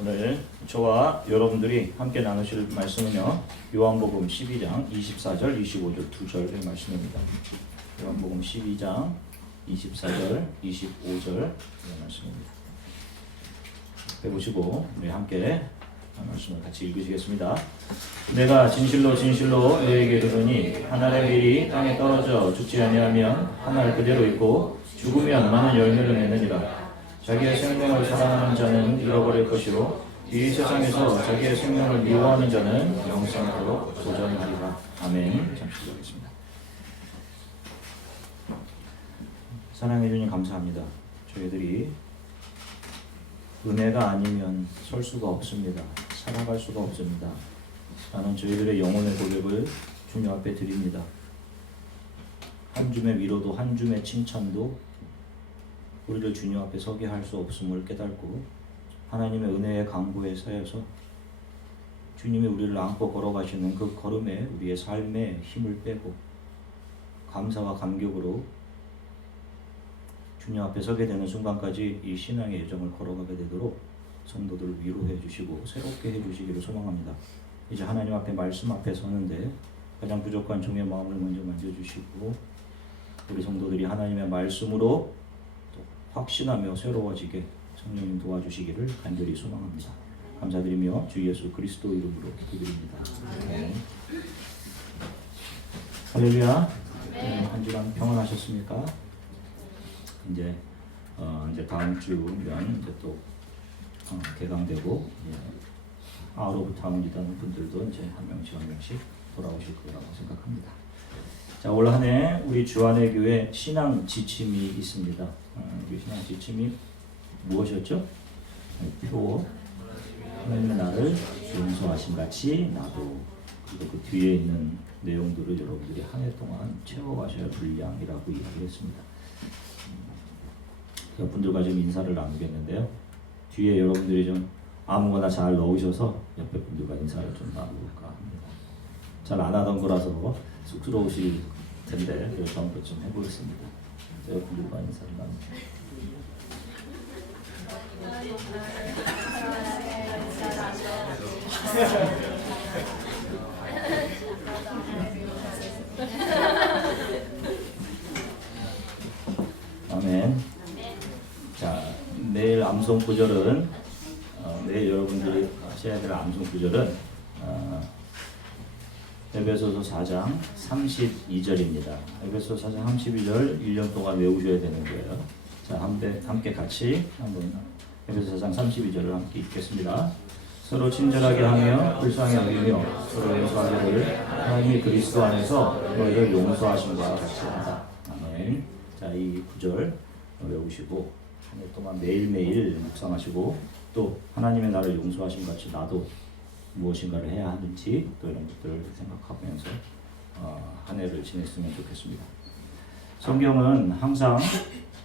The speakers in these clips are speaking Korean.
오늘 저와 여러분들이 함께 나누실 말씀은요, 요한복음 12장 24절, 25절 두 절의 말씀입니다. 요한복음 12장 24절, 25절 말씀입니다. 해보시고 우리 함께 말씀을 같이 읽으시겠습니다. 내가 진실로 진실로 너에게 이르노니 한 알의 밀이 땅에 떨어져 죽지 아니하면 한 알 그대로 있고 죽으면 많은 열매를 맺느니라. 자기의 생명을 사랑하는 자는 잃어버릴 것이요 이 세상에서 자기의 생명을 미워하는 자는 영생토록 도전하리라. 아멘. 잠시 기도하겠습니다. 사랑해 주님 감사합니다. 저희들이 은혜가 아니면 설 수가 없습니다. 살아갈 수가 없습니다. 나는 저희들의 영혼의 고백을 주님 앞에 드립니다. 한 줌의 위로도 한 줌의 칭찬도 우리를 주님 앞에 서게 할 수 없음을 깨닫고 하나님의 은혜의 강구에 서여서 주님이 우리를 안고 걸어가시는 그 걸음에 우리의 삶에 힘을 빼고 감사와 감격으로 주님 앞에 서게 되는 순간까지 이 신앙의 여정을 걸어가게 되도록 성도들을 위로해 주시고 새롭게 해 주시기를 소망합니다. 이제 하나님 앞에 말씀 앞에 서는데 가장 부족한 종의 마음을 먼저 만져주시고 우리 성도들이 하나님의 말씀으로 또 확신하며 새로워지게 성령님 도와주시기를 간절히 소망합니다. 감사드리며 주 예수 그리스도 이름으로 기도드립니다. 네. 할렐루야. 네, 한 주간 평안하셨습니까? 이제 다음 주면 이제 또 개강되고 아웃 오브 타운이라는 분들도 이제 한 명씩 돌아오실 거라고 생각합니다. 자, 올 한 해 우리 주안의 교회 신앙 지침이 있습니다. 우리 신앙 지침이 무엇이었죠? 표 하나님의 나를 용서하신 같이 나도. 그리고 그 뒤에 있는 내용들을 여러분들이 한 해 동안 채워가셔야 할 분량이라고 이야기했습니다. 여러분들과 좀 인사를 나누겠는데요. 뒤에 여러분들이 좀 아무거나 잘 넣으셔서 옆에 분들과 인사를 좀 나누볼까 합니다. 잘 안 하던 거라서 쑥스러우실 텐데 그래서 한번 좀 해보겠습니다. 옆에 분들과 인사를 나누고. 아멘. 자, 내일 암송 구절은 내일 여러분들이 하셔야 될 암송 구절은 에베소서 4장 32절입니다. 에베소서 4장 32절 1년 동안 외우셔야 되는 거예요. 자, 함께 같이 한번 에베소서 4장 32절을 함께 읽겠습니다. 서로 친절하게 하며 불쌍히 여기며 서로 용서하기를 하나님이 그리스도 안에서 너희를 용서하심과 같이 한다. 아멘. 자, 이 구절 외우시고 한 해 동안 매일매일 묵상하시고 또 하나님의 나를 용서하심 같이 나도 무엇인가를 해야 하는지 또 이런 것들을 생각하면서 한 해를 지냈으면 좋겠습니다. 성경은 항상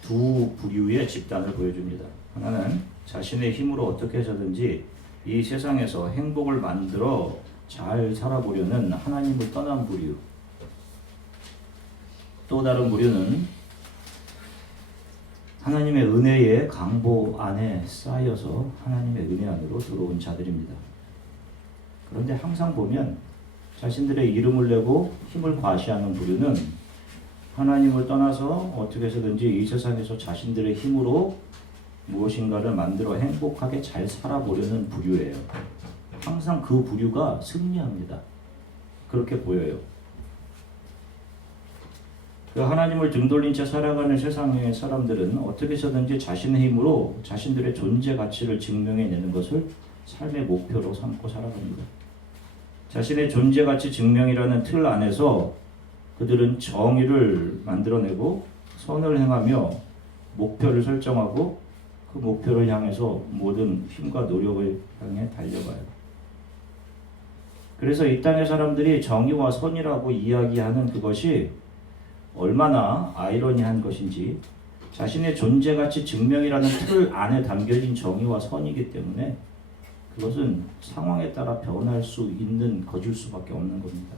두 부류의 집단을 보여줍니다. 하나는 자신의 힘으로 어떻게 해서든지 이 세상에서 행복을 만들어 잘 살아보려는 하나님을 떠난 부류. 또 다른 부류는 하나님의 은혜의 강보 안에 쌓여서 하나님의 은혜 안으로 들어온 자들입니다. 그런데 항상 보면 자신들의 이름을 내고 힘을 과시하는 부류는 하나님을 떠나서 어떻게 해서든지 이 세상에서 자신들의 힘으로 무엇인가를 만들어 행복하게 잘 살아보려는 부류예요. 항상 그 부류가 승리합니다. 그렇게 보여요. 그 하나님을 등 돌린 채 살아가는 세상의 사람들은 어떻게 해서든지 자신의 힘으로 자신들의 존재 가치를 증명해내는 것을 삶의 목표로 삼고 살아갑니다. 자신의 존재 가치 증명이라는 틀 안에서 그들은 정의를 만들어내고 선을 행하며 목표를 설정하고 그 목표를 향해서 모든 힘과 노력을 향해 달려가요. 그래서 이 땅의 사람들이 정의와 선이라고 이야기하는 그것이 얼마나 아이러니한 것인지 자신의 존재가치 증명이라는 틀 안에 담겨진 정의와 선이기 때문에 그것은 상황에 따라 변할 수 있는 것일 수밖에 없는 겁니다.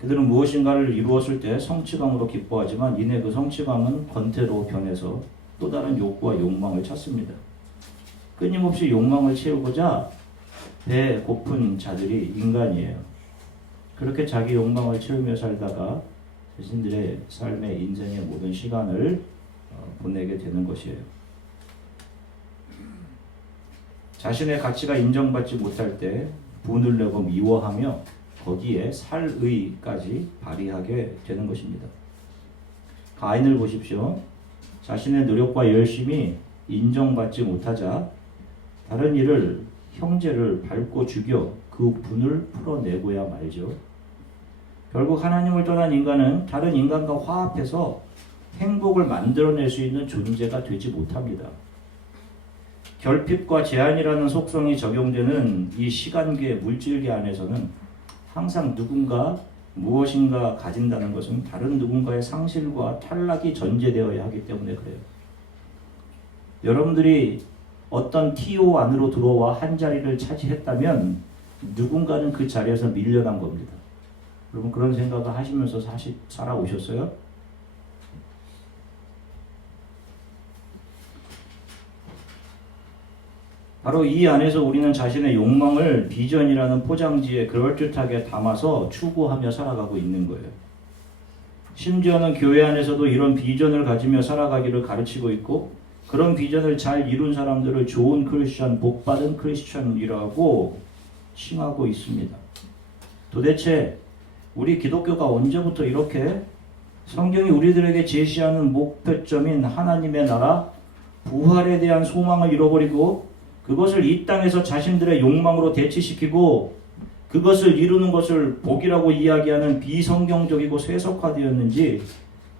그들은 무엇인가를 이루었을 때 성취감으로 기뻐하지만 이내 그 성취감은 권태로 변해서 또 다른 욕구와 욕망을 찾습니다. 끊임없이 욕망을 채우고자 배 고픈 자들이 인간이에요. 그렇게 자기 욕망을 채우며 살다가 자신들의 삶의 인생의 모든 시간을 보내게 되는 것이에요. 자신의 가치가 인정받지 못할 때 분을 내고 미워하며 거기에 살의까지 발휘하게 되는 것입니다. 가인을 보십시오. 자신의 노력과 열심이 인정받지 못하자 다른 이를 형제를 밟고 죽여 그 분을 풀어내고야 말죠. 결국 하나님을 떠난 인간은 다른 인간과 화합해서 행복을 만들어낼 수 있는 존재가 되지 못합니다. 결핍과 제한이라는 속성이 적용되는 이 시간계 물질계 안에서는 항상 누군가 무엇인가 가진다는 것은 다른 누군가의 상실과 탈락이 전제되어야 하기 때문에 그래요. 여러분들이 어떤 TO 안으로 들어와 한 자리를 차지했다면 누군가는 그 자리에서 밀려난 겁니다. 여러분 그런 생각을 하시면서 살아오셨어요? 바로 이 안에서 우리는 자신의 욕망을 비전이라는 포장지에 그럴듯하게 담아서 추구하며 살아가고 있는 거예요. 심지어는 교회 안에서도 이런 비전을 가지며 살아가기를 가르치고 있고 그런 비전을 잘 이룬 사람들을 좋은 크리스천, 복받은 크리스천이라고 칭하고 있습니다. 도대체 우리 기독교가 언제부터 이렇게 성경이 우리들에게 제시하는 목표점인 하나님의 나라, 부활에 대한 소망을 잃어버리고 그것을 이 땅에서 자신들의 욕망으로 대치시키고 그것을 이루는 것을 복이라고 이야기하는 비성경적이고 쇠속화되었는지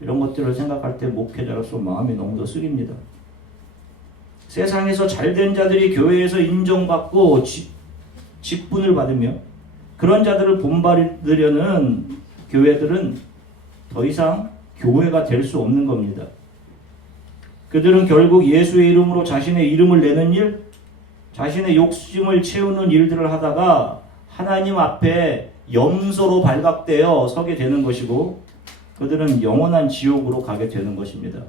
이런 것들을 생각할 때 목회자로서 마음이 너무도 쓰립니다. 세상에서 잘된 자들이 교회에서 인정받고 직분을 받으며 그런 자들을 본받으려는 교회들은 더 이상 교회가 될 수 없는 겁니다. 그들은 결국 예수의 이름으로 자신의 이름을 내는 일, 자신의 욕심을 채우는 일들을 하다가 하나님 앞에 염소로 발각되어 서게 되는 것이고 그들은 영원한 지옥으로 가게 되는 것입니다.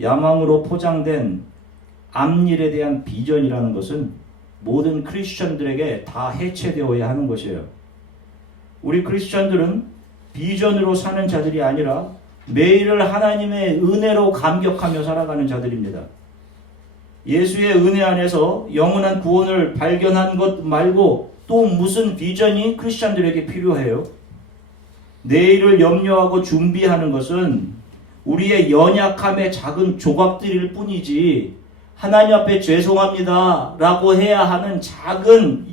야망으로 포장된 앞일에 대한 비전이라는 것은 모든 크리스천들에게 다 해체되어야 하는 것이에요. 우리 크리스천들은 비전으로 사는 자들이 아니라 매일을 하나님의 은혜로 감격하며 살아가는 자들입니다. 예수의 은혜 안에서 영원한 구원을 발견한 것 말고 또 무슨 비전이 크리스천들에게 필요해요? 내일을 염려하고 준비하는 것은 우리의 연약함의 작은 조각들일 뿐이지 하나님 앞에 죄송합니다 라고 해야 하는 작은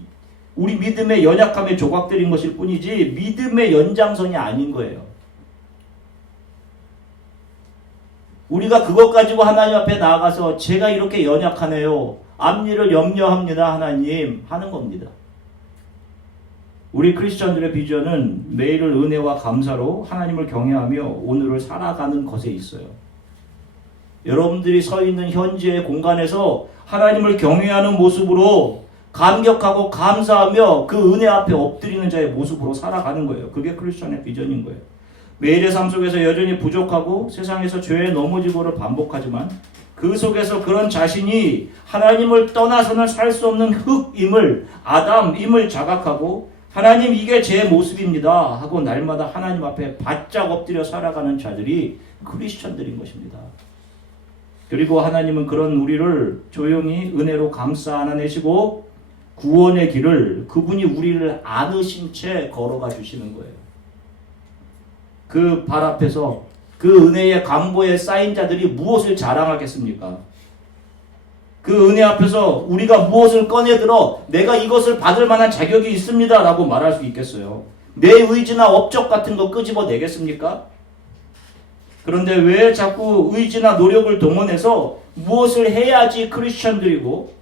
우리 믿음의 연약함의 조각들인 것일 뿐이지 믿음의 연장선이 아닌 거예요. 우리가 그것 가지고 하나님 앞에 나아가서 제가 이렇게 연약하네요. 앞일을 염려합니다 하나님 하는 겁니다. 우리 크리스천들의 비전은 매일을 은혜와 감사로 하나님을 경외하며 오늘을 살아가는 것에 있어요. 여러분들이 서 있는 현재의 공간에서 하나님을 경외하는 모습으로 감격하고 감사하며 그 은혜 앞에 엎드리는 자의 모습으로 살아가는 거예요. 그게 크리스천의 비전인 거예요. 매일의 삶 속에서 여전히 부족하고 세상에서 죄에 넘어지고를 반복하지만 그 속에서 그런 자신이 하나님을 떠나서는 살 수 없는 흙임을, 아담임을 자각하고 하나님 이게 제 모습입니다 하고 날마다 하나님 앞에 바짝 엎드려 살아가는 자들이 크리스천들인 것입니다. 그리고 하나님은 그런 우리를 조용히 은혜로 감싸 안아내시고 구원의 길을 그분이 우리를 안으신 채 걸어가 주시는 거예요. 그 발 앞에서 그 은혜의 강보에 쌓인 자들이 무엇을 자랑하겠습니까? 그 은혜 앞에서 우리가 무엇을 꺼내들어 내가 이것을 받을 만한 자격이 있습니다 라고 말할 수 있겠어요? 내 의지나 업적 같은 거 끄집어 내겠습니까? 그런데 왜 자꾸 의지나 노력을 동원해서 무엇을 해야지 크리스천들이고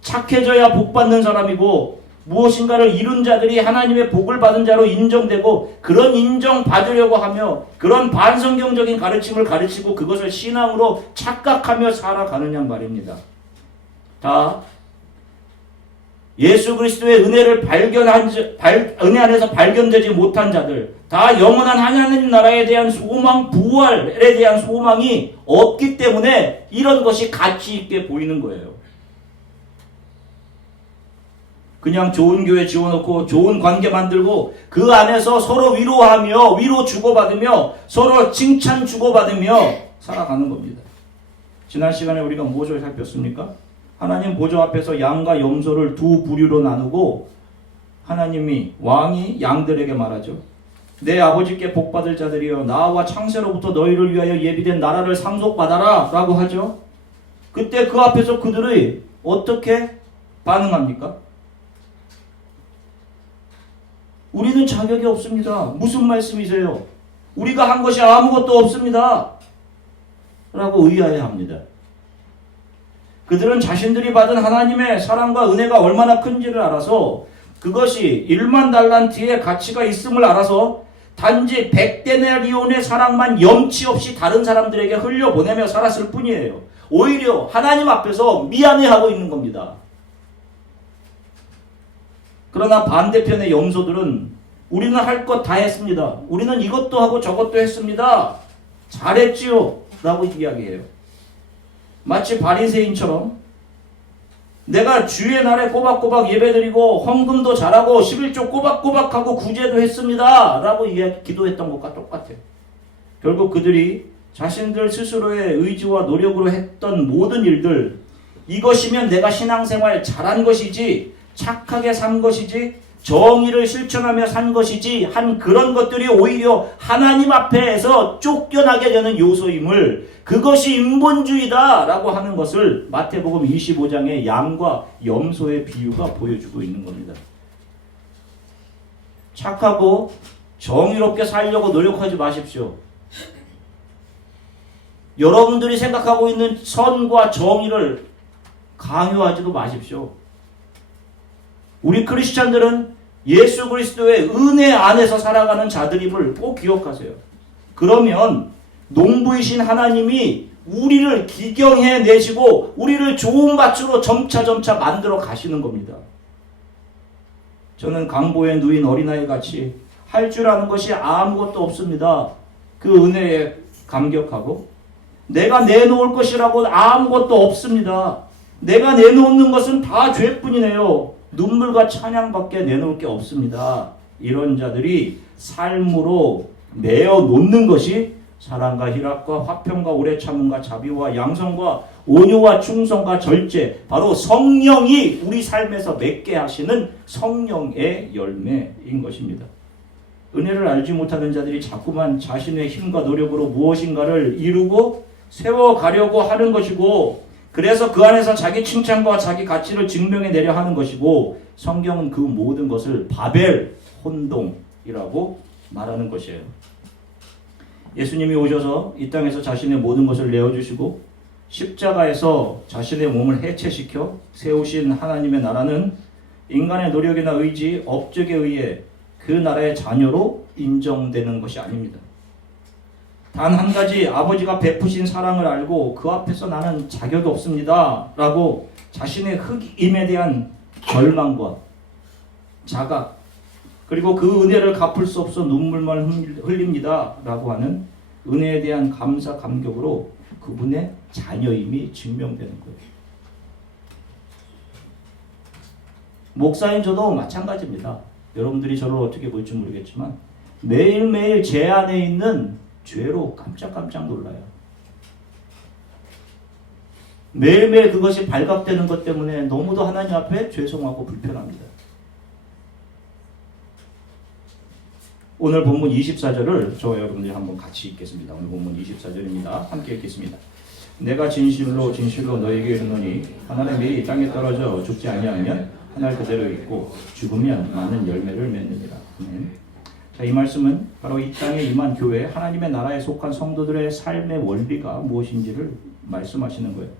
착해져야 복받는 사람이고 무엇인가를 이룬 자들이 하나님의 복을 받은 자로 인정되고 그런 인정받으려고 하며 그런 반성경적인 가르침을 가르치고 그것을 신앙으로 착각하며 살아가느냐 말입니다. 다 예수 그리스도의 은혜를 은혜 안에서 발견되지 못한 자들, 다 영원한 하나님 나라에 대한 소망, 부활에 대한 소망이 없기 때문에 이런 것이 가치 있게 보이는 거예요. 그냥 좋은 교회 지어놓고 좋은 관계 만들고 그 안에서 서로 위로하며 위로 주고받으며 서로 칭찬 주고받으며 살아가는 겁니다. 지난 시간에 우리가 무엇을 살폈습니까? 하나님 보좌 앞에서 양과 염소를 두 부류로 나누고 하나님이 왕이 양들에게 말하죠. 내 아버지께 복받을 자들이여 나와 창세로부터 너희를 위하여 예비된 나라를 상속받아라 라고 하죠. 그때 그 앞에서 그들이 어떻게 반응합니까? 우리는 자격이 없습니다. 무슨 말씀이세요? 우리가 한 것이 아무것도 없습니다. 라고 의아해합니다. 그들은 자신들이 받은 하나님의 사랑과 은혜가 얼마나 큰지를 알아서 그것이 1만 달란트의 가치가 있음을 알아서 단지 100데나리온의 사랑만 염치 없이 다른 사람들에게 흘려보내며 살았을 뿐이에요. 오히려 하나님 앞에서 미안해하고 있는 겁니다. 그러나 반대편의 염소들은 우리는 할 것 다 했습니다. 우리는 이것도 하고 저것도 했습니다. 잘했지요. 라고 이야기해요. 마치 바리새인처럼 내가 주의 날에 꼬박꼬박 예배드리고 헌금도 잘하고 11조 꼬박꼬박하고 구제도 했습니다. 라고 기도했던 것과 똑같아요. 결국 그들이 자신들 스스로의 의지와 노력으로 했던 모든 일들, 이것이면 내가 신앙생활 잘한 것이지, 착하게 산 것이지, 정의를 실천하며 산 것이지 한 그런 것들이 오히려 하나님 앞에서 쫓겨나게 되는 요소임을, 그것이 인본주의다 라고 하는 것을 마태복음 25장의 양과 염소의 비유가 보여주고 있는 겁니다. 착하고 정의롭게 살려고 노력하지 마십시오. 여러분들이 생각하고 있는 선과 정의를 강요하지도 마십시오. 우리 크리스찬들은 예수 그리스도의 은혜 안에서 살아가는 자들임을 꼭 기억하세요. 그러면 농부이신 하나님이 우리를 기경해 내시고 우리를 좋은 밭으로 점차 만들어 가시는 겁니다. 저는 강보에 누인 어린아이 같이 할 줄 아는 것이 아무것도 없습니다. 그 은혜에 감격하고 내가 내놓을 것이라고 아무것도 없습니다. 내가 내놓는 것은 다 죄뿐이네요. 눈물과 찬양밖에 내놓을 게 없습니다. 이런 자들이 삶으로 내어놓는 것이 사랑과 희락과 화평과 오래 참음과 자비와 양성과 온유와 충성과 절제, 바로 성령이 우리 삶에서 맺게 하시는 성령의 열매인 것입니다. 은혜를 알지 못하는 자들이 자꾸만 자신의 힘과 노력으로 무엇인가를 이루고 세워가려고 하는 것이고, 그래서 그 안에서 자기 칭찬과 자기 가치를 증명해내려 하는 것이고, 성경은 그 모든 것을 바벨 혼동이라고 말하는 것이에요. 예수님이 오셔서 이 땅에서 자신의 모든 것을 내어주시고 십자가에서 자신의 몸을 해체시켜 세우신 하나님의 나라는 인간의 노력이나 의지, 업적에 의해 그 나라의 자녀로 인정되는 것이 아닙니다. 단 한 가지, 아버지가 베푸신 사랑을 알고 그 앞에서 나는 자격이 없습니다 라고 자신의 흑임에 대한 절망과 자각, 그리고 그 은혜를 갚을 수 없어 눈물만 흘립니다 라고 하는 은혜에 대한 감사 감격으로 그분의 자녀임이 증명되는 거예요. 목사인 저도 마찬가지입니다. 여러분들이 저를 어떻게 볼지 모르겠지만 매일매일 제 안에 있는 죄로 깜짝깜짝 놀라요. 매일매일 그것이 발각되는 것 때문에 너무도 하나님 앞에 죄송하고 불편합니다. 오늘 본문 24절을 저와 여러분들이 한번 같이 읽겠습니다. 오늘 본문 24절입니다. 함께 읽겠습니다. 내가 진실로 너에게 이르노니 하늘의 밀이 땅에 떨어져 죽지 아니하면 하늘 그대로 있고 죽으면 많은 열매를 맺느니라. 자, 이 말씀은 바로 이 땅에 임한 교회, 하나님의 나라에 속한 성도들의 삶의 원리가 무엇인지를 말씀하시는 거예요.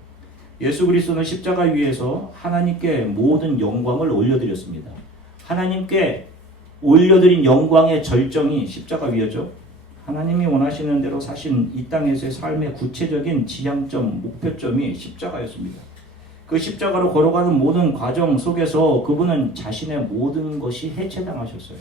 예수 그리스도는 십자가 위에서 하나님께 모든 영광을 올려드렸습니다. 하나님께 올려드린 영광의 절정이 십자가 위였죠. 하나님이 원하시는 대로 사신 이 땅에서의 삶의 구체적인 지향점, 목표점이 십자가였습니다. 그 십자가로 걸어가는 모든 과정 속에서 그분은 자신의 모든 것이 해체당하셨어요.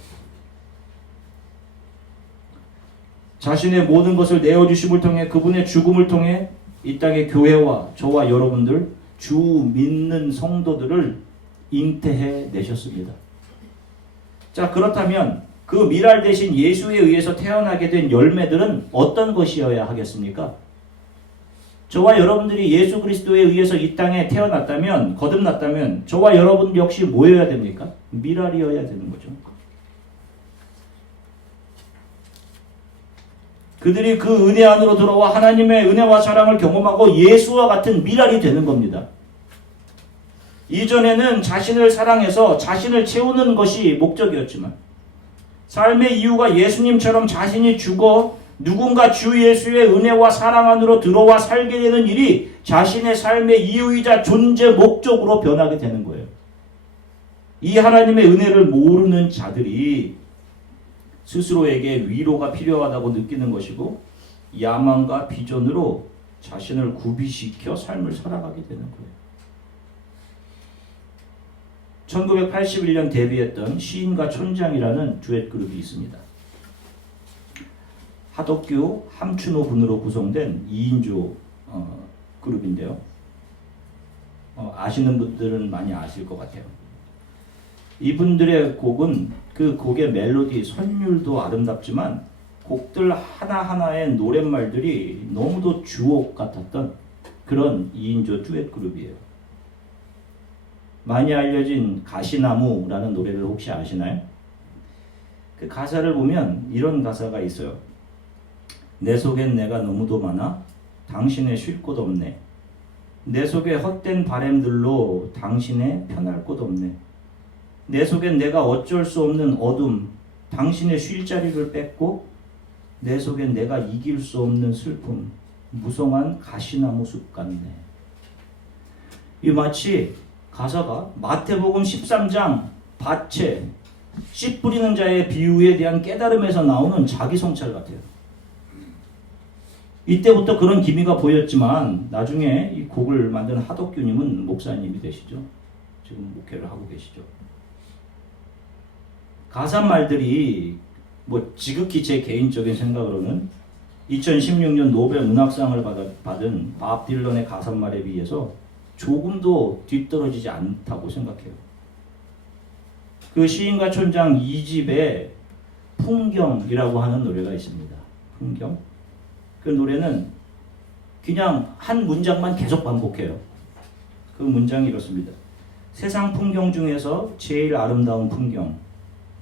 자신의 모든 것을 내어주심을 통해 그분의 죽음을 통해 이 땅의 교회와 저와 여러분들 주 믿는 성도들을 잉태해 내셨습니다. 자, 그렇다면 그 미랄 대신 예수에 의해서 태어나게 된 열매들은 어떤 것이어야 하겠습니까? 저와 여러분들이 예수 그리스도에 의해서 이 땅에 태어났다면, 거듭났다면 저와 여러분 역시 뭐여야 됩니까? 미랄이어야 되는 거죠. 그들이 그 은혜 안으로 들어와 하나님의 은혜와 사랑을 경험하고 예수와 같은 미랄이 되는 겁니다. 이전에는 자신을 사랑해서 자신을 채우는 것이 목적이었지만 삶의 이유가 예수님처럼 자신이 죽어 누군가 주 예수의 은혜와 사랑 안으로 들어와 살게 되는 일이 자신의 삶의 이유이자 존재 목적으로 변하게 되는 거예요. 이 하나님의 은혜를 모르는 자들이 스스로에게 위로가 필요하다고 느끼는 것이고 야망과 비전으로 자신을 구비시켜 삶을 살아가게 되는 거예요. 1981년 데뷔했던 시인과 촌장이라는 듀엣 그룹이 있습니다. 하덕규, 함춘호 군으로 구성된 2인조 그룹인데요. 아시는 분들은 많이 아실 것 같아요. 이분들의 곡은 그 곡의 멜로디, 선율도 아름답지만 곡들 하나하나의 노랫말들이 너무도 주옥 같았던 그런 2인조 듀엣 그룹이에요. 많이 알려진 가시나무라는 노래를 혹시 아시나요? 그 가사를 보면 이런 가사가 있어요. 내 속엔 내가 너무도 많아 당신의 쉴 곳 없네. 내 속에 헛된 바램들로 당신의 편할 곳 없네. 내 속엔 내가 어쩔 수 없는 어둠, 당신의 쉴 자리를 뺏고 내 속엔 내가 이길 수 없는 슬픔, 무성한 가시나무 숲 같네. 이 마치 가사가 마태복음 13장 밭에 씨 뿌리는 자의 비유에 대한 깨달음에서 나오는 자기 성찰 같아요. 이때부터 그런 기미가 보였지만 나중에 이 곡을 만든 하덕규님은 목사님이 되시죠. 지금 목회를 하고 계시죠. 가사 말들이 뭐 지극히 제 개인적인 생각으로는 2016년 노벨 문학상을 받은 밥 딜런의 가사말에 비해서 조금도 뒤떨어지지 않다고 생각해요. 그 시인과 촌장 2집에 풍경이라고 하는 노래가 있습니다. 풍경. 그 노래는 그냥 한 문장만 계속 반복해요. 그 문장이 이렇습니다. 세상 풍경 중에서 제일 아름다운 풍경.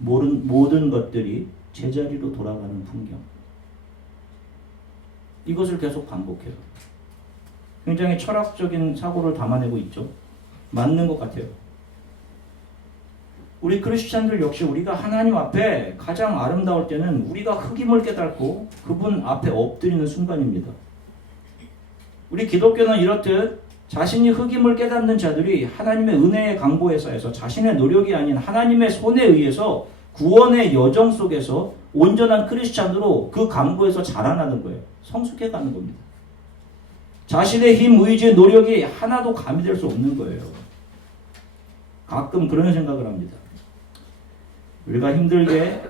모든 것들이 제자리로 돌아가는 풍경. 이것을 계속 반복해요. 굉장히 철학적인 사고를 담아내고 있죠. 맞는 것 같아요. 우리 크리스찬들 역시 우리가 하나님 앞에 가장 아름다울 때는 우리가 흑임을 깨닫고 그분 앞에 엎드리는 순간입니다. 우리 기독교는 이렇듯 자신이 흑임을 깨닫는 자들이 하나님의 은혜의 강보에 쌓여서 자신의 노력이 아닌 하나님의 손에 의해서 구원의 여정 속에서 온전한 크리스찬으로 그 강보에서 자라나는 거예요. 성숙해가는 겁니다. 자신의 힘, 의지, 노력이 하나도 가미될 수 없는 거예요. 가끔 그런 생각을 합니다. 우리가 힘들게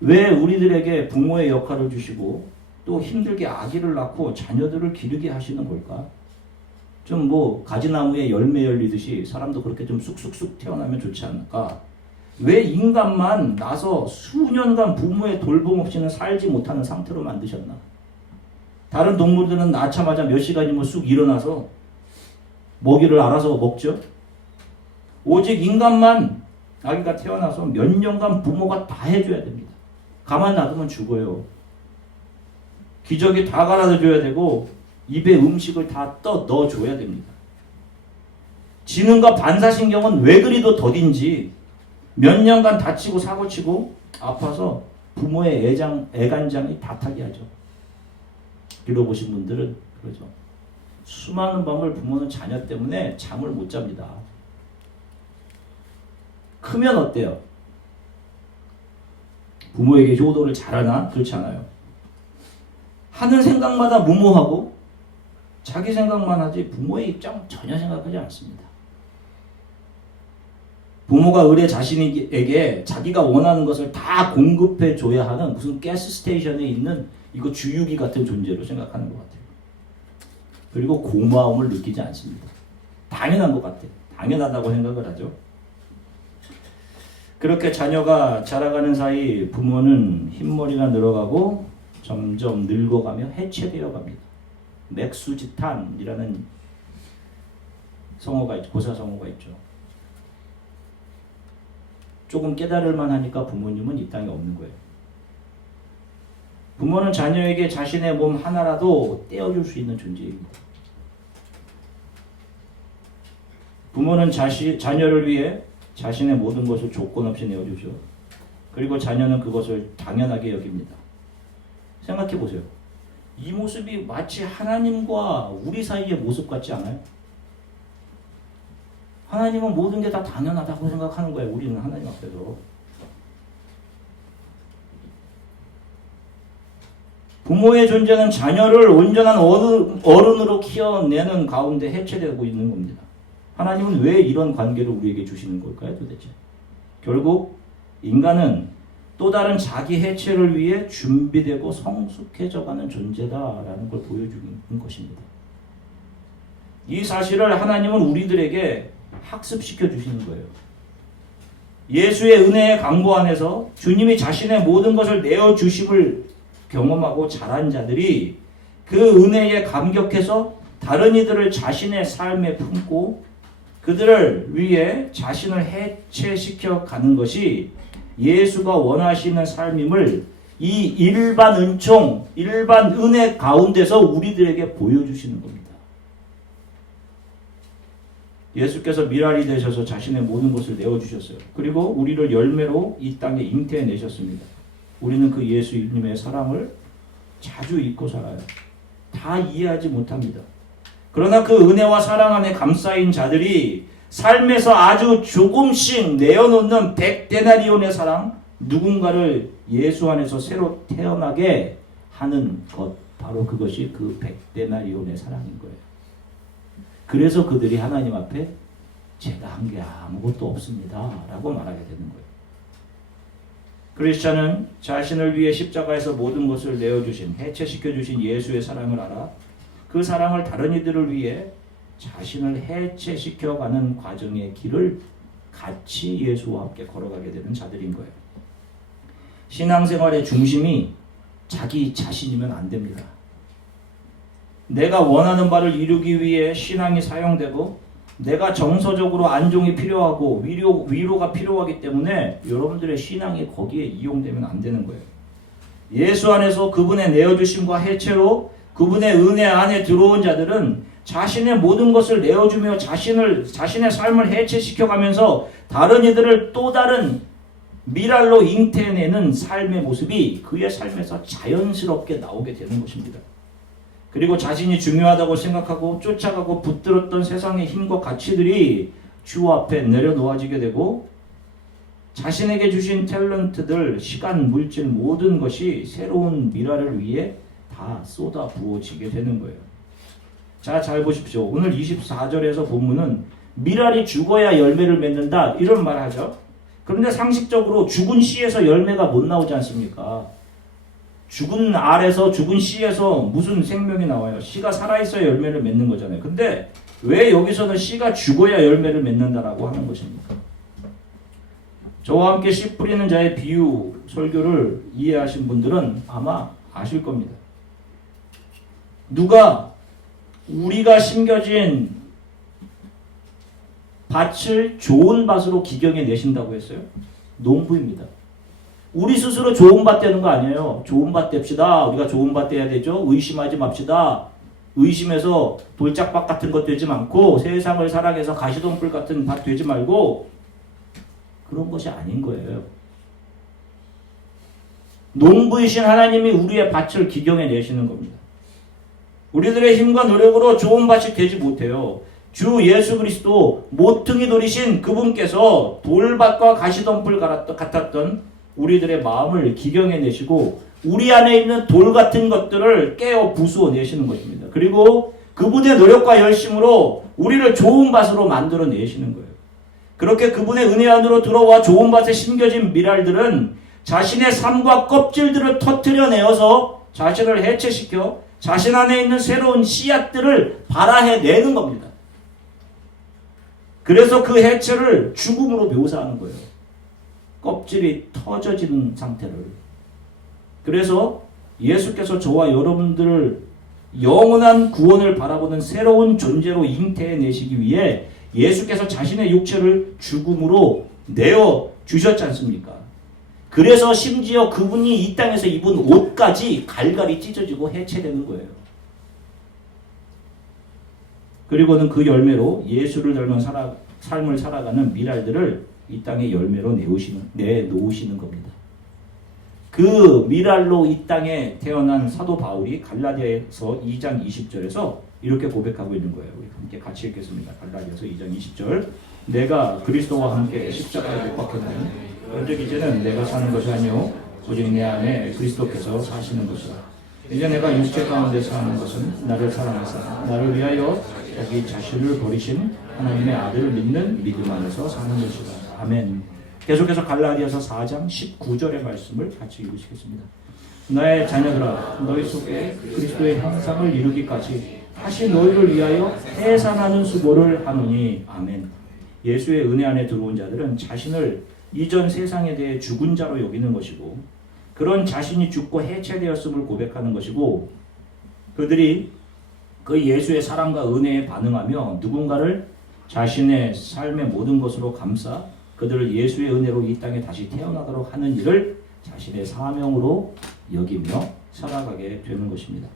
왜 우리들에게 부모의 역할을 주시고 또 힘들게 아기를 낳고 자녀들을 기르게 하시는 걸까? 좀 뭐 가지나무에 열매 열리듯이 사람도 그렇게 좀 쑥쑥쑥 태어나면 좋지 않을까? 왜 인간만 나서 수년간 부모의 돌봄 없이는 살지 못하는 상태로 만드셨나? 다른 동물들은 낳자마자 몇 시간이면 쑥 일어나서 먹이를 알아서 먹죠. 오직 인간만 아기가 태어나서 몇 년간 부모가 다 해줘야 됩니다. 가만 놔두면 죽어요. 기저귀 다 갈아줘야 되고 입에 음식을 다 넣어줘야 됩니다. 지능과 반사신경은 왜 그리도 더딘지 몇 년간 다치고 사고치고 아파서 부모의 애간장이 다 타게 하죠. 들어보신 분들은 그러죠. 수많은 밤을 부모는 자녀 때문에 잠을 못 잡니다. 크면 어때요? 부모에게 효도를 잘하나? 그렇지 않아요. 하는 생각마다 무모하고 자기 생각만 하지 부모의 입장 전혀 생각하지 않습니다. 부모가 의뢰 자신에게 자기가 원하는 것을 다 공급해 줘야 하는 무슨 가스 스테이션에 있는 이거 주유기 같은 존재로 생각하는 것 같아요. 그리고 고마움을 느끼지 않습니다. 당연한 것 같아요. 당연하다고 생각을 하죠. 그렇게 자녀가 자라가는 사이 부모는 흰머리가 늘어가고 점점 늙어가며 해체되어 갑니다. 맥수지탄이라는 성어가 고사 성어가 있죠. 조금 깨달을만 하니까 부모님은 이 땅에 없는 거예요. 부모는 자녀에게 자신의 몸 하나라도 떼어줄 수 있는 존재입니다. 부모는 자녀를 위해 자신의 모든 것을 조건 없이 내어주죠. 그리고 자녀는 그것을 당연하게 여깁니다. 생각해 보세요. 이 모습이 마치 하나님과 우리 사이의 모습 같지 않아요? 하나님은 모든 게 다 당연하다고 생각하는 거예요. 우리는 하나님 앞에서. 부모의 존재는 자녀를 온전한 어른으로 키워내는 가운데 해체되고 있는 겁니다. 하나님은 왜 이런 관계를 우리에게 주시는 걸까요, 도대체? 결국 인간은 또 다른 자기 해체를 위해 준비되고 성숙해져가는 존재다라는 걸 보여주는 것입니다. 이 사실을 하나님은 우리들에게 학습시켜 주시는 거예요. 예수의 은혜의 강구 안에서 주님이 자신의 모든 것을 내어주심을 경험하고 자란 자들이 그 은혜에 감격해서 다른 이들을 자신의 삶에 품고 그들을 위해 자신을 해체시켜 가는 것이 예수가 원하시는 삶임을 이 일반 은총, 일반 은혜 가운데서 우리들에게 보여주시는 겁니다. 예수께서 미랄이 되셔서 자신의 모든 것을 내어주셨어요. 그리고 우리를 열매로 이 땅에 잉태해내셨습니다. 우리는 그 예수님의 사랑을 자주 잊고 살아요. 다 이해하지 못합니다. 그러나 그 은혜와 사랑 안에 감싸인 자들이 삶에서 아주 조금씩 내어놓는 100데나리온의 사랑, 누군가를 예수 안에서 새로 태어나게 하는 것, 바로 그것이 그 100데나리온의 사랑인 거예요. 그래서 그들이 하나님 앞에 제가 한 게 아무것도 없습니다 라고 말하게 되는 거예요. 크리스찬은 자신을 위해 십자가에서 모든 것을 내어주신, 해체시켜주신 예수의 사랑을 알아 그 사랑을 다른 이들을 위해 자신을 해체시켜가는 과정의 길을 같이 예수와 함께 걸어가게 되는 자들인 거예요. 신앙생활의 중심이 자기 자신이면 안 됩니다. 내가 원하는 바를 이루기 위해 신앙이 사용되고 내가 정서적으로 안정이 필요하고 위로가 필요하기 때문에 여러분들의 신앙이 거기에 이용되면 안 되는 거예요. 예수 안에서 그분의 내어주심과 해체로 그분의 은혜 안에 들어온 자들은 자신의 모든 것을 내어주며 자신의 삶을 해체시켜가면서 다른 이들을 또 다른 미랄로 잉태내는 삶의 모습이 그의 삶에서 자연스럽게 나오게 되는 것입니다. 그리고 자신이 중요하다고 생각하고 쫓아가고 붙들었던 세상의 힘과 가치들이 주 앞에 내려놓아지게 되고 자신에게 주신 탤런트들, 시간, 물질 모든 것이 새로운 미랄을 위해 다 쏟아 부어지게 되는 거예요. 자, 잘 보십시오. 오늘 24절에서 본문은 미랄이 죽어야 열매를 맺는다 이런 말 하죠. 그런데 상식적으로 죽은 씨에서 열매가 못 나오지 않습니까? 죽은 알에서 죽은 씨에서 무슨 생명이 나와요? 씨가 살아있어야 열매를 맺는 거잖아요. 근데 왜 여기서는 씨가 죽어야 열매를 맺는다라고 하는 것입니까? 저와 함께 씨 뿌리는 자의 비유 설교를 이해하신 분들은 아마 아실 겁니다. 누가 우리가 심겨진 밭을 좋은 밭으로 기경해 내신다고 했어요? 농부입니다. 우리 스스로 좋은 밭 되는 거 아니에요. 좋은 밭 됩시다. 우리가 좋은 밭 돼야 되죠. 의심하지 맙시다. 의심해서 돌짝밭 같은 것 되지 않고 세상을 사랑해서 가시덤불 같은 밭 되지 말고 그런 것이 아닌 거예요. 농부이신 하나님이 우리의 밭을 기경해 내시는 겁니다. 우리들의 힘과 노력으로 좋은 밭이 되지 못해요. 주 예수 그리스도 모퉁이 돌이신 그분께서 돌밭과 가시덤불 같았던 우리들의 마음을 기경해 내시고 우리 안에 있는 돌 같은 것들을 깨어 부수어 내시는 것입니다. 그리고 그분의 노력과 열심으로 우리를 좋은 밭으로 만들어 내시는 거예요. 그렇게 그분의 은혜 안으로 들어와 좋은 밭에 심겨진 미랄들은 자신의 삶과 껍질들을 터트려내어서 자신을 해체시켜 자신 안에 있는 새로운 씨앗들을 발아해내는 겁니다. 그래서 그 해체를 죽음으로 묘사하는 거예요. 껍질이 터져지는 상태를. 그래서 예수께서 저와 여러분들을 영원한 구원을 바라보는 새로운 존재로 잉태해내시기 위해 예수께서 자신의 육체를 죽음으로 내어 주셨지 않습니까? 그래서 심지어 그분이 이 땅에서 입은 옷까지 갈갈이 찢어지고 해체되는 거예요. 그리고는 그 열매로 예수를 닮은 삶을 살아가는 미랄들을 이 땅의 열매로 내놓으시는 겁니다. 그 미랄로 이 땅에 태어난 사도 바울이 갈라디아서 2장 20절에서 이렇게 고백하고 있는 거예요. 우리 함께 같이 읽겠습니다. 갈라디아서 2장 20절. 내가 그리스도와 함께 십자가에 못 박혔나니 오직 이제는 내가 사는 것이 아니요 오직 내 안에 그리스도께서 사시는 것이라. 이제 내가 육체 가운데 사는 것은 나를 사랑하사 나를 위하여 자기 자신을 버리신 하나님의 아들을 믿는 믿음 안에서 사는 것이다. 아멘. 계속해서 갈라디아서 4장 19절의 말씀을 같이 읽으시겠습니다. 나의 자녀들아 너희 속에 그리스도의 형상을 이루기까지 다시 너희를 위하여 해산하는 수고를 하노니. 아멘. 예수의 은혜 안에 들어온 자들은 자신을 이전 세상에 대해 죽은 자로 여기는 것이고 그런 자신이 죽고 해체되었음을 고백하는 것이고 그들이 그 예수의 사랑과 은혜에 반응하며 누군가를 자신의 삶의 모든 것으로 감싸 그들을 예수의 은혜로 이 땅에 다시 태어나도록 하는 일을 자신의 사명으로 여기며 살아가게 되는 것입니다.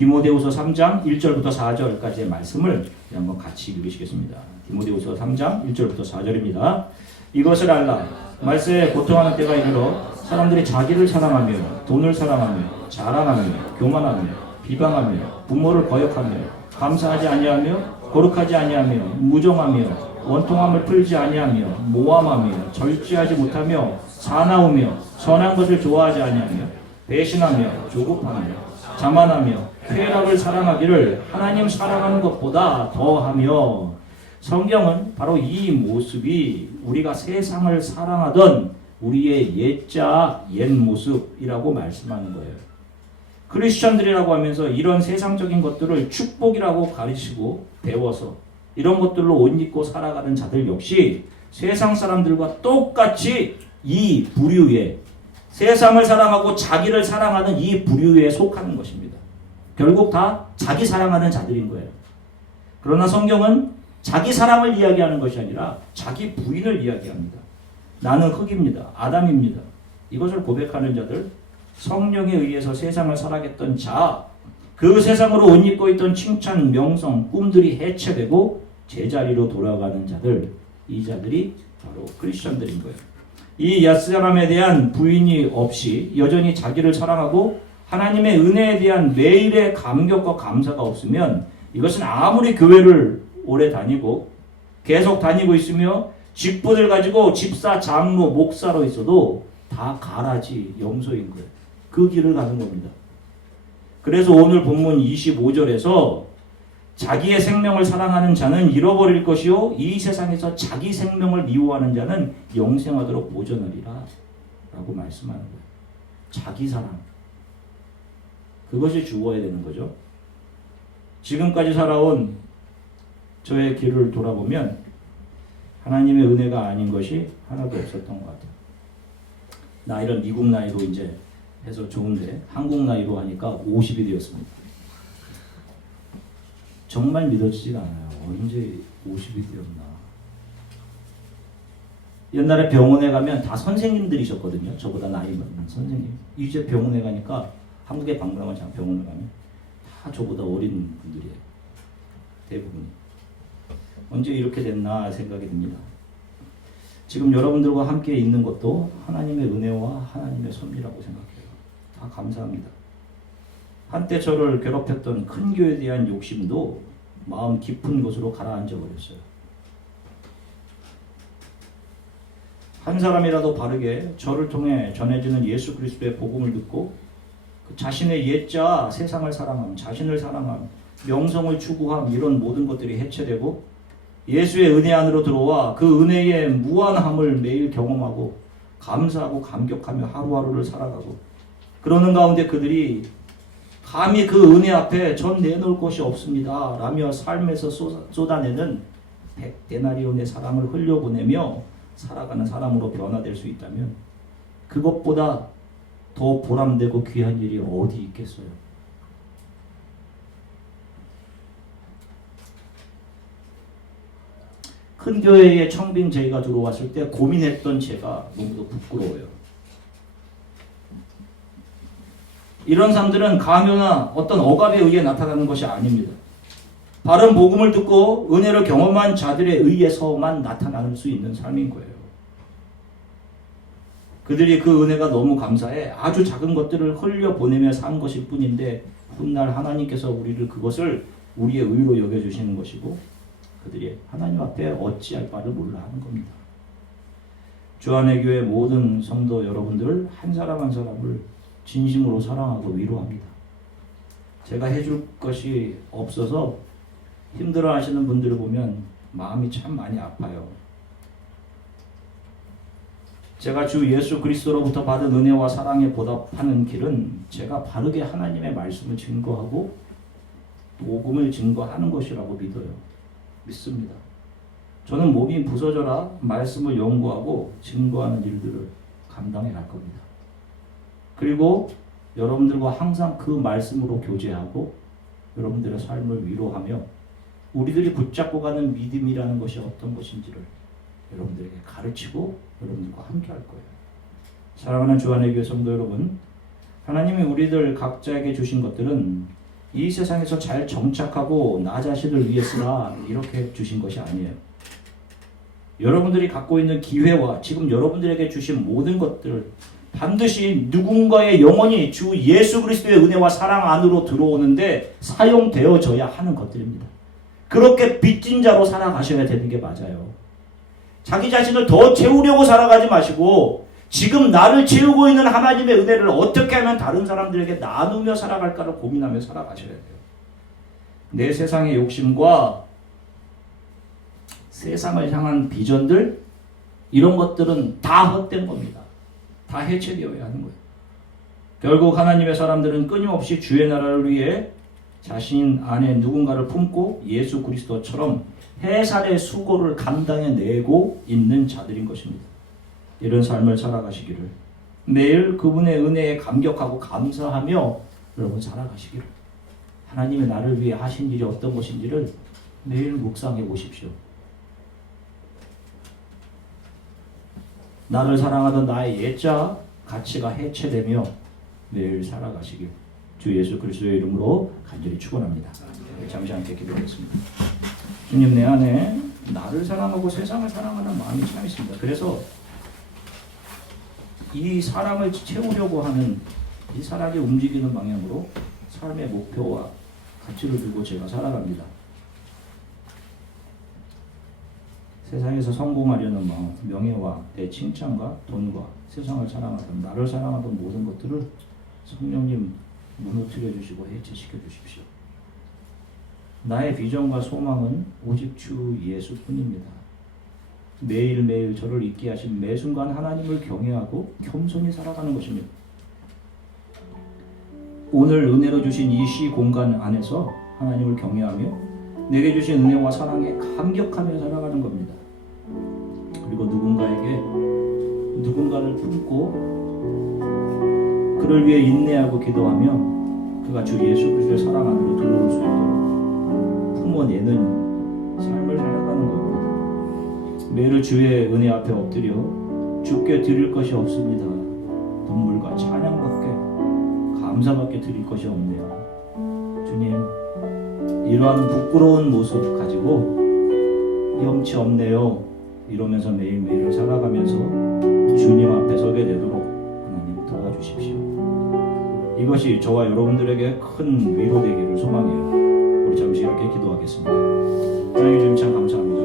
디모데후서 3장 1절부터 4절까지의 말씀을 한번 같이 읽으시겠습니다. 디모데후서 3장 1절부터 4절입니다. 이것을 알라. 말세에 고통하는 때가 이르러 사람들이 자기를 사랑하며 돈을 사랑하며 자랑하며 교만하며 비방하며 부모를 거역하며 감사하지 아니하며 거룩하지 아니하며 무정하며 원통함을 풀지 아니하며 모함하며 절제하지 못하며 사나우며 선한 것을 좋아하지 아니하며 배신하며 조급하며 자만하며 쾌락을 사랑하기를 하나님 사랑하는 것보다 더하며. 성경은 바로 이 모습이 우리가 세상을 사랑하던 우리의 옛 모습이라고 말씀하는 거예요. 크리스천들이라고 하면서 이런 세상적인 것들을 축복이라고 가르치고 배워서 이런 것들로 옷 입고 살아가는 자들 역시 세상 사람들과 똑같이 이 부류에 세상을 사랑하고 자기를 사랑하는 이 부류에 속하는 것입니다. 결국 다 자기 사랑하는 자들인 거예요. 그러나 성경은 자기 사랑을 이야기하는 것이 아니라 자기 부인을 이야기합니다. 나는 흙입니다. 아담입니다. 이것을 고백하는 자들, 성령에 의해서 세상을 살아갔던 자, 그 세상으로 옷 입고 있던 칭찬, 명성, 꿈들이 해체되고 제자리로 돌아가는 자들, 이 자들이 바로 크리스천들인 거예요. 이 옛사람에 대한 부인이 없이 여전히 자기를 사랑하고 하나님의 은혜에 대한 매일의 감격과 감사가 없으면 이것은 아무리 교회를 오래 다니고 계속 다니고 있으며 직분을 가지고 집사, 장로, 목사로 있어도 다 가라지 염소인 거예요. 그 길을 가는 겁니다. 그래서 오늘 본문 25절에서 자기의 생명을 사랑하는 자는 잃어버릴 것이요 이 세상에서 자기 생명을 미워하는 자는 영생하도록 보존하리라 라고 말씀하는 거예요. 자기 사랑, 그것이 죽어야 되는 거죠. 지금까지 살아온 저의 길을 돌아보면 하나님의 은혜가 아닌 것이 하나도 없었던 것 같아요. 나이를 미국 나이로 이제 해서 좋은데 한국 나이로 하니까 50이 되었습니다. 정말 믿어지지가 않아요. 언제 50이 되었나. 옛날에 병원에 가면 다 선생님들이셨거든요. 저보다 나이 많은 선생님. 이제 병원에 가니까 한국에 방문하면 병원에 가면 다 저보다 어린 분들이에요. 대부분이. 언제 이렇게 됐나 생각이 듭니다. 지금 여러분들과 함께 있는 것도 하나님의 은혜와 하나님의 섭리라고 생각해요. 다 감사합니다. 한때 저를 괴롭혔던 큰 교회에 대한 욕심도 마음 깊은 곳으로 가라앉아 버렸어요. 한 사람이라도 바르게 저를 통해 전해지는 예수 그리스도의 복음을 듣고 그 자신의 옛자 세상을 사랑함, 자신을 사랑함, 명성을 추구함 이런 모든 것들이 해체되고 예수의 은혜 안으로 들어와 그 은혜의 무한함을 매일 경험하고 감사하고 감격하며 하루하루를 살아가고 그러는 가운데 그들이 감히 그 은혜 앞에 전 내놓을 것이 없습니다 라며 삶에서 쏟아내는 100데나리온의 사랑을 흘려보내며 살아가는 사람으로 변화될 수 있다면 그것보다 더 보람되고 귀한 일이 어디 있겠어요? 큰 교회에 청빙 제의가 들어왔을 때 고민했던 제가 너무도 부끄러워요. 이런 사람들은 강요나 어떤 억압에 의해 나타나는 것이 아닙니다. 바른 복음을 듣고 은혜를 경험한 자들에 의해서만 나타날 수 있는 삶인 거예요. 그들이 그 은혜가 너무 감사해 아주 작은 것들을 흘려보내며 산 것일 뿐인데 훗날 하나님께서 우리를 그것을 우리의 의로 여겨주시는 것이고 그들이 하나님 앞에 어찌할 바를 몰라 하는 겁니다. 주안의 교회 모든 성도 여러분들 한 사람 한 사람을 진심으로 사랑하고 위로합니다. 제가 해줄 것이 없어서 힘들어 하시는 분들을 보면 마음이 참 많이 아파요. 제가 주 예수 그리스도로부터 받은 은혜와 사랑에 보답하는 길은 제가 바르게 하나님의 말씀을 증거하고 복음을 증거하는 것이라고 믿습니다. 저는 몸이 부서져라 말씀을 연구하고 증거하는 일들을 감당해 갈 겁니다. 그리고 여러분들과 항상 그 말씀으로 교제하고 여러분들의 삶을 위로하며 우리들이 붙잡고 가는 믿음이라는 것이 어떤 것인지를 여러분들에게 가르치고 여러분들과 함께 할 거예요. 사랑하는 주안의 교회 성도 여러분, 하나님이 우리들 각자에게 주신 것들은 이 세상에서 잘 정착하고 나 자신을 위해서라 이렇게 주신 것이 아니에요. 여러분들이 갖고 있는 기회와 지금 여러분들에게 주신 모든 것들을 반드시 누군가의 영혼이 주 예수 그리스도의 은혜와 사랑 안으로 들어오는데 사용되어져야 하는 것들입니다. 그렇게 빚진 자로 살아가셔야 되는 게 맞아요. 자기 자신을 더 채우려고 살아가지 마시고 지금 나를 채우고 있는 하나님의 은혜를 어떻게 하면 다른 사람들에게 나누며 살아갈까를 고민하며 살아가셔야 돼요. 내 세상의 욕심과 세상을 향한 비전들 이런 것들은 다 헛된 겁니다. 다 해체되어야 하는 거예요. 결국 하나님의 사람들은 끊임없이 주의 나라를 위해 자신 안에 누군가를 품고 예수 그리스도처럼 해살의 수고를 감당해내고 있는 자들인 것입니다. 이런 삶을 살아가시기를 매일 그분의 은혜에 감격하고 감사하며 여러분 살아가시기를 하나님의 나를 위해 하신 일이 어떤 것인지를 매일 묵상해 보십시오. 나를 사랑하던 나의 옛자 가치가 해체되며 매일 살아가시길 주 예수 그리스도의 이름으로 간절히 축원합니다. 잠시 함께 기도하겠습니다. 주님, 내 안에 나를 사랑하고 세상을 사랑하는 마음이 참 있습니다. 그래서 이 사랑을 채우려고 하는 이 사랑이 움직이는 방향으로 삶의 목표와 가치를 두고 제가 살아갑니다. 세상에서 성공하려는 마음, 명예와 내 칭찬과 돈과 세상을 사랑하던 나를 사랑하던 모든 것들을 성령님 무너뜨려 주시고 해체시켜 주십시오. 나의 비전과 소망은 오직 주 예수뿐입니다. 매일매일 저를 있게 하신 매 순간 하나님을 경외하고 겸손히 살아가는 것입니다. 오늘 은혜로 주신 이 시 공간 안에서 하나님을 경외하며 내게 주신 은혜와 사랑에 감격하며 살아가는 겁니다. 그리고 누군가를 품고 그를 위해 인내하고 기도하며 그가 주 예수 그리스도의 사랑 안으로 들어올 수 있도록 품어내는 삶을 살아가는 겁니다. 매일 주의 은혜 앞에 엎드려 주께 드릴 것이 없습니다. 눈물과 찬양밖에 감사밖에 드릴 것이 없네요. 주님, 이러한 부끄러운 모습 가지고 염치 없네요 이러면서 매일매일을 살아가면서 주님 앞에 서게 되도록 하나님 도와주십시오. 이것이 저와 여러분들에게 큰 위로 되기를 소망해요. 우리 잠시 이렇게 기도하겠습니다. 하나님 참 감사합니다.